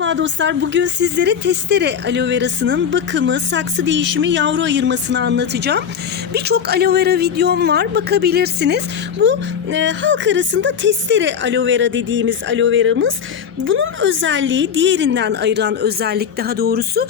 Merhaba dostlar. Bugün sizlere testere aloe verasının bakımı, saksı değişimi, yavru ayırmasını anlatacağım. Birçok aloe vera videom var. Bakabilirsiniz. Bu e, halk arasında testere aloe vera dediğimiz aloe veramız. Bunun özelliği, diğerinden ayıran özellik daha doğrusu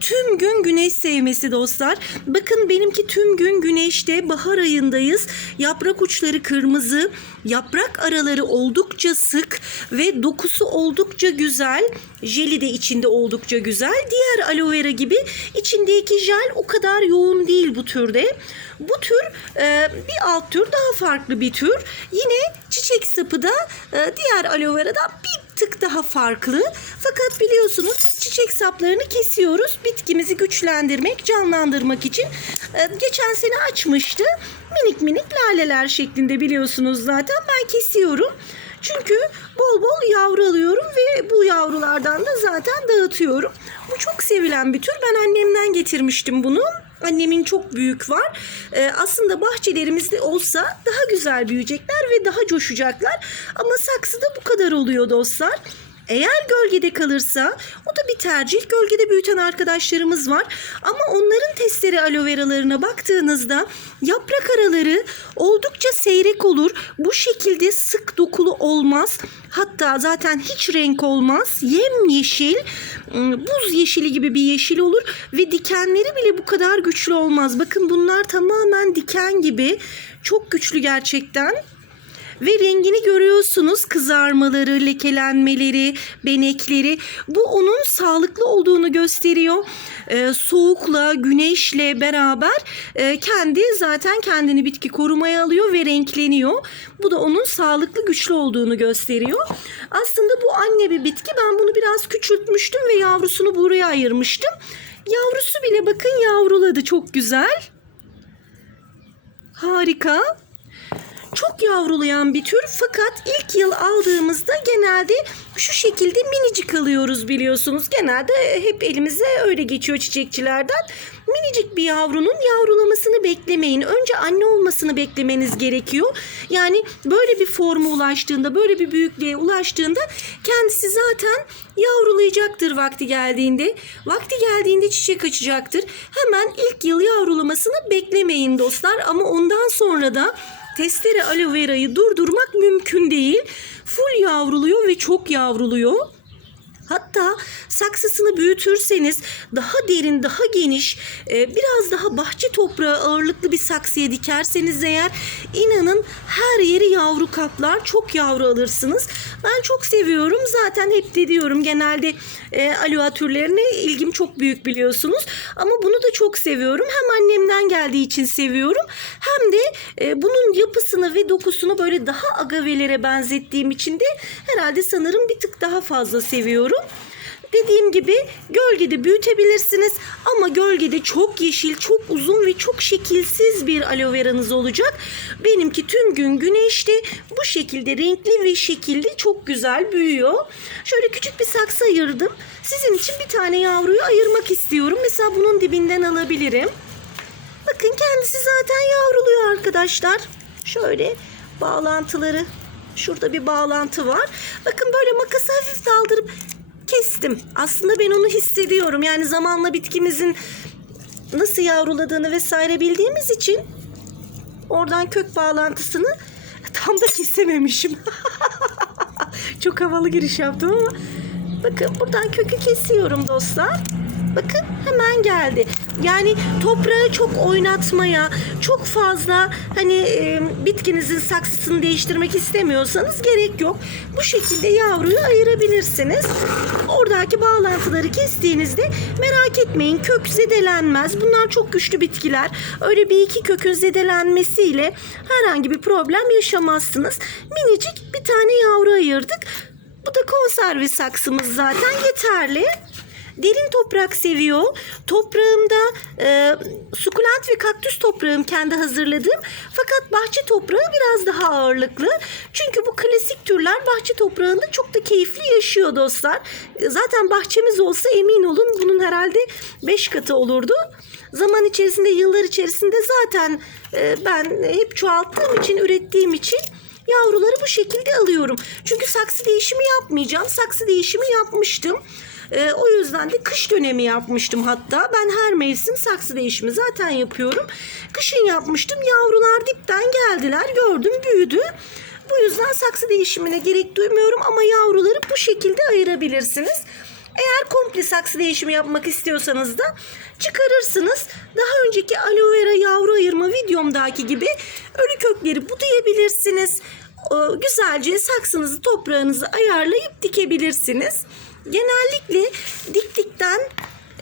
tüm gün güneş sevmesi dostlar. Bakın benimki tüm gün güneşte bahar ayındayız. Yaprak uçları kırmızı, yaprak araları oldukça sık ve dokusu oldukça güzel. Jeli de içinde oldukça güzel. Diğer aloe vera gibi içindeki jel o kadar yoğun değil bu türde. Bu tür e, bir alt tür daha farklı bir tür. Yine çiçek sapı da e, diğer aloe vera'dan bir tık daha farklı. Fakat biliyorsunuz biz çiçek saplarını kesiyoruz. Bitkimizi güçlendirmek, canlandırmak için. E, geçen sene açmıştı. Minik minik laleler şeklinde biliyorsunuz zaten. Ben kesiyorum. Çünkü bol bol yavru alıyorum ve bu yavrulardan da zaten dağıtıyorum. Bu çok sevilen bir tür. Ben annemden getirmiştim bunu. Annemin çok büyük var. Ee, aslında bahçelerimizde olsa daha güzel büyüyecekler ve daha coşacaklar. Ama saksıda bu kadar oluyor dostlar. Eğer gölgede kalırsa bir tercih. Gölgede büyüten arkadaşlarımız var. Ama onların testleri aloe veralarına baktığınızda yaprak araları oldukça seyrek olur. Bu şekilde sık dokulu olmaz. Hatta zaten hiç renk olmaz. Yem yeşil, buz yeşili gibi bir yeşil olur ve dikenleri bile bu kadar güçlü olmaz. Bakın bunlar tamamen diken gibi. Çok güçlü gerçekten. Ve rengini görüyorsunuz kızarmaları, lekelenmeleri, benekleri. Bu onun sağlıklı olduğunu gösteriyor. Ee, soğukla, güneşle beraber e, kendi zaten kendini bitki korumaya alıyor ve renkleniyor. Bu da onun sağlıklı, güçlü olduğunu gösteriyor. Aslında bu anne bir bitki. Ben bunu biraz küçültmüştüm ve yavrusunu buraya ayırmıştım. Yavrusu bile bakın yavruladı çok güzel. Harika çok yavrulayan bir tür fakat ilk yıl aldığımızda genelde şu şekilde minicik alıyoruz biliyorsunuz. Genelde hep elimize öyle geçiyor çiçekçilerden. Minicik bir yavrunun yavrulamasını beklemeyin. Önce anne olmasını beklemeniz gerekiyor. Yani böyle bir forma ulaştığında, böyle bir büyüklüğe ulaştığında kendisi zaten yavrulayacaktır vakti geldiğinde. Vakti geldiğinde çiçek açacaktır. Hemen ilk yıl yavrulamasını beklemeyin dostlar ama ondan sonra da testere aloe verayı durdurmak mümkün değil. Full yavruluyor ve çok yavruluyor. Hatta saksısını büyütürseniz daha derin, daha geniş, e, biraz daha bahçe toprağı ağırlıklı bir saksıya dikerseniz eğer inanın her yeri yavru kaplar, çok yavru alırsınız. Ben çok seviyorum. Zaten hep de diyorum genelde e, aloe türlerine ilgim çok büyük biliyorsunuz. Ama bunu da çok seviyorum. Hem annemden geldiği için seviyorum. Hem de e, bunun yapısını ve dokusunu böyle daha agavelere benzettiğim için de herhalde sanırım bir tık daha fazla seviyorum. Dediğim gibi gölgede büyütebilirsiniz ama gölgede çok yeşil, çok uzun ve çok şekilsiz bir aloe veranız olacak. Benimki tüm gün güneşte bu şekilde renkli ve şekilli çok güzel büyüyor. Şöyle küçük bir saksı ayırdım. Sizin için bir tane yavruyu ayırmak istiyorum. Mesela bunun dibinden alabilirim. Bakın kendisi zaten yavruluyor arkadaşlar. Şöyle bağlantıları Şurada bir bağlantı var. Bakın böyle makası hafif daldırıp kestim. Aslında ben onu hissediyorum. Yani zamanla bitkimizin nasıl yavruladığını vesaire bildiğimiz için oradan kök bağlantısını tam da kesememişim. Çok havalı giriş yaptım ama bakın buradan kökü kesiyorum dostlar. Bakın hemen geldi. Yani toprağı çok oynatmaya, çok fazla hani e, bitkinizin saksısını değiştirmek istemiyorsanız gerek yok. Bu şekilde yavruyu ayırabilirsiniz. Oradaki bağlantıları kestiğinizde merak etmeyin kök zedelenmez. Bunlar çok güçlü bitkiler. Öyle bir iki kökün zedelenmesiyle herhangi bir problem yaşamazsınız. Minicik bir tane yavru ayırdık. Bu da konserve saksımız zaten yeterli derin toprak seviyor. Toprağımda e, sukulent ve kaktüs toprağım kendi hazırladığım. Fakat bahçe toprağı biraz daha ağırlıklı. Çünkü bu klasik türler bahçe toprağında çok da keyifli yaşıyor dostlar. Zaten bahçemiz olsa emin olun bunun herhalde 5 katı olurdu. Zaman içerisinde, yıllar içerisinde zaten e, ben hep çoğalttığım için, ürettiğim için yavruları bu şekilde alıyorum. Çünkü saksı değişimi yapmayacağım. Saksı değişimi yapmıştım. E, o yüzden de kış dönemi yapmıştım hatta. Ben her mevsim saksı değişimi zaten yapıyorum. Kışın yapmıştım. Yavrular dipten geldiler. Gördüm büyüdü. Bu yüzden saksı değişimine gerek duymuyorum ama yavruları bu şekilde ayırabilirsiniz. Eğer komple saksı değişimi yapmak istiyorsanız da çıkarırsınız. Daha önceki aloe vera yavru ayırma videomdaki gibi ölü kökleri budayabilirsiniz. Güzelce saksınızı toprağınızı ayarlayıp dikebilirsiniz. Genellikle diktikten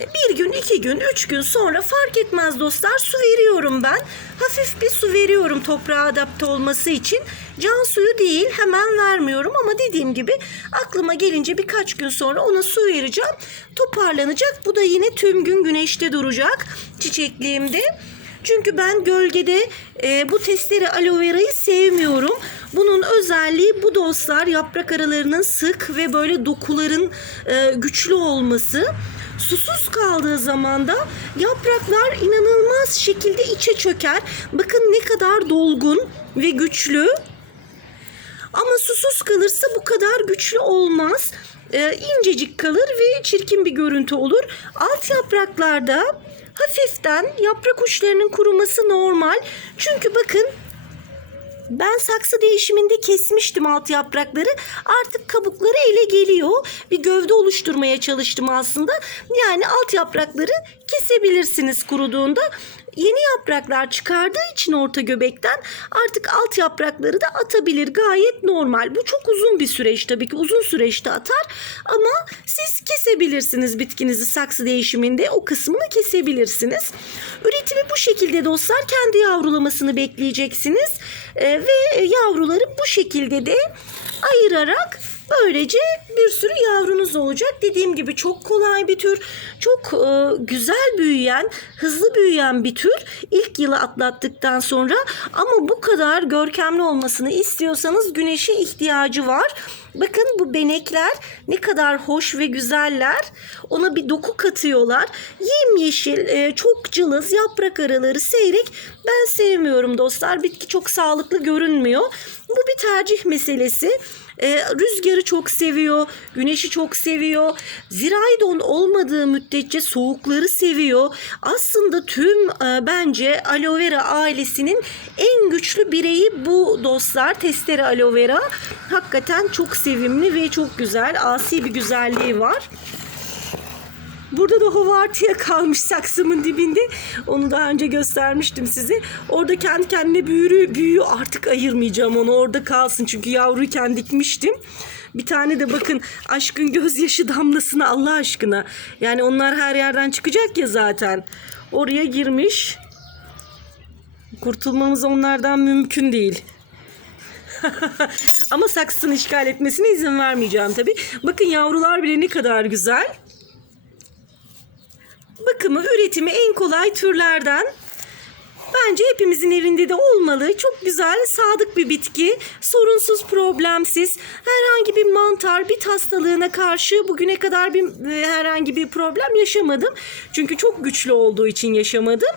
bir gün, iki gün, üç gün sonra fark etmez dostlar su veriyorum ben. Hafif bir su veriyorum toprağa adapte olması için. Can suyu değil hemen vermiyorum ama dediğim gibi aklıma gelince birkaç gün sonra ona su vereceğim. Toparlanacak. Bu da yine tüm gün güneşte duracak çiçekliğimde. Çünkü ben gölgede e, bu testere aloe verayı sevmiyorum. Bunun özelliği bu dostlar yaprak aralarının sık ve böyle dokuların e, güçlü olması. Susuz kaldığı zaman da yapraklar inanılmaz şekilde içe çöker. Bakın ne kadar dolgun ve güçlü. Ama susuz kalırsa bu kadar güçlü olmaz. Ee, incecik kalır ve çirkin bir görüntü olur. Alt yapraklarda hafiften yaprak uçlarının kuruması normal. Çünkü bakın ben saksı değişiminde kesmiştim alt yaprakları. Artık kabukları ele geliyor. Bir gövde oluşturmaya çalıştım aslında. Yani alt yaprakları kesebilirsiniz kuruduğunda. Yeni yapraklar çıkardığı için orta göbekten artık alt yaprakları da atabilir. Gayet normal. Bu çok uzun bir süreç tabii ki. Uzun süreçte atar ama siz kesebilirsiniz bitkinizi saksı değişiminde. O kısmını kesebilirsiniz. Üretimi bu şekilde dostlar. Kendi yavrulamasını bekleyeceksiniz. Ee, ve yavruları bu şekilde de ayırarak Böylece bir sürü yavrunuz olacak. Dediğim gibi çok kolay bir tür. Çok e, güzel büyüyen, hızlı büyüyen bir tür. İlk yılı atlattıktan sonra ama bu kadar görkemli olmasını istiyorsanız güneşe ihtiyacı var. Bakın bu benekler ne kadar hoş ve güzeller. Ona bir doku katıyorlar. Yemyeşil, e, çok cılız, yaprak araları seyrek. Ben sevmiyorum dostlar. Bitki çok sağlıklı görünmüyor. Bu bir tercih meselesi. E, rüzgarı çok seviyor, güneşi çok seviyor. Zirai don olmadığı müddetçe soğukları seviyor. Aslında tüm e, bence aloe vera ailesinin en güçlü bireyi bu dostlar. Testere aloe vera. Hakikaten çok sevimli ve çok güzel. Asi bir güzelliği var. Burada da hovartiya kalmış saksımın dibinde. Onu daha önce göstermiştim size. Orada kendi kendine büyürü, büyüyor. Artık ayırmayacağım onu. Orada kalsın. Çünkü yavruyken dikmiştim. Bir tane de bakın aşkın gözyaşı damlasına Allah aşkına. Yani onlar her yerden çıkacak ya zaten. Oraya girmiş. Kurtulmamız onlardan mümkün değil. Ama saksını işgal etmesine izin vermeyeceğim tabii. Bakın yavrular bile ne kadar güzel bakımı, üretimi en kolay türlerden. Bence hepimizin evinde de olmalı. Çok güzel, sadık bir bitki. Sorunsuz, problemsiz. Herhangi bir mantar, bit hastalığına karşı bugüne kadar bir e, herhangi bir problem yaşamadım. Çünkü çok güçlü olduğu için yaşamadım.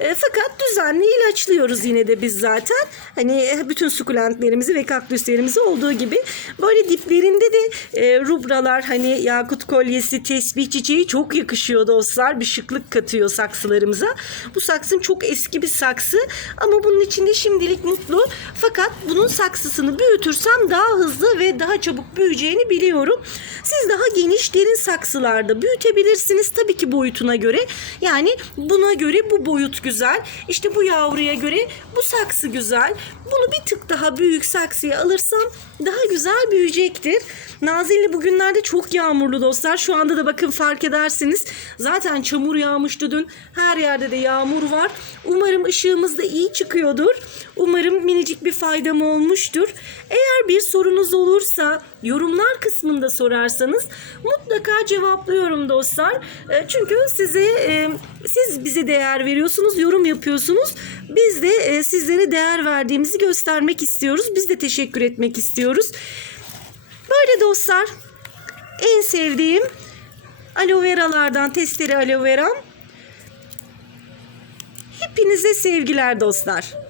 E, fakat düzenli ilaçlıyoruz yine de biz zaten. Hani bütün sukulentlerimizi ve kaktüslerimizi olduğu gibi böyle diplerinde de e, rubralar hani yakut kolyesi, tesbih çiçeği çok yakışıyor dostlar. Bir şıklık katıyor saksılarımıza. Bu saksın çok eski bir saksı ama bunun içinde şimdilik mutlu. Fakat bunun saksısını büyütürsem daha hızlı ve daha çabuk büyüyeceğini biliyorum. Siz daha geniş derin saksılarda büyütebilirsiniz tabii ki boyutuna göre. Yani buna göre bu boyut güzel. İşte bu yavruya göre bu saksı güzel. Bunu bir tık daha büyük saksıya alırsam daha güzel büyüyecektir. Nazilli bugünlerde çok yağmurlu dostlar. Şu anda da bakın fark edersiniz. Zaten çamur yağmıştı dün. Her yerde de yağmur var. Umarım ışığımız da iyi çıkıyordur. Umarım minicik bir faydam olmuştur. Eğer bir sorunuz olursa yorumlar kısmında sorarsanız mutlaka cevaplıyorum dostlar. E, Çünkü size e, siz bize değer veriyorsunuz, yorum yapıyorsunuz. Biz de e, sizlere değer verdiğimizi göstermek istiyoruz. Biz de teşekkür etmek istiyoruz. Böyle dostlar en sevdiğim aloe veralardan testere aloe veram. Hepinize sevgiler dostlar.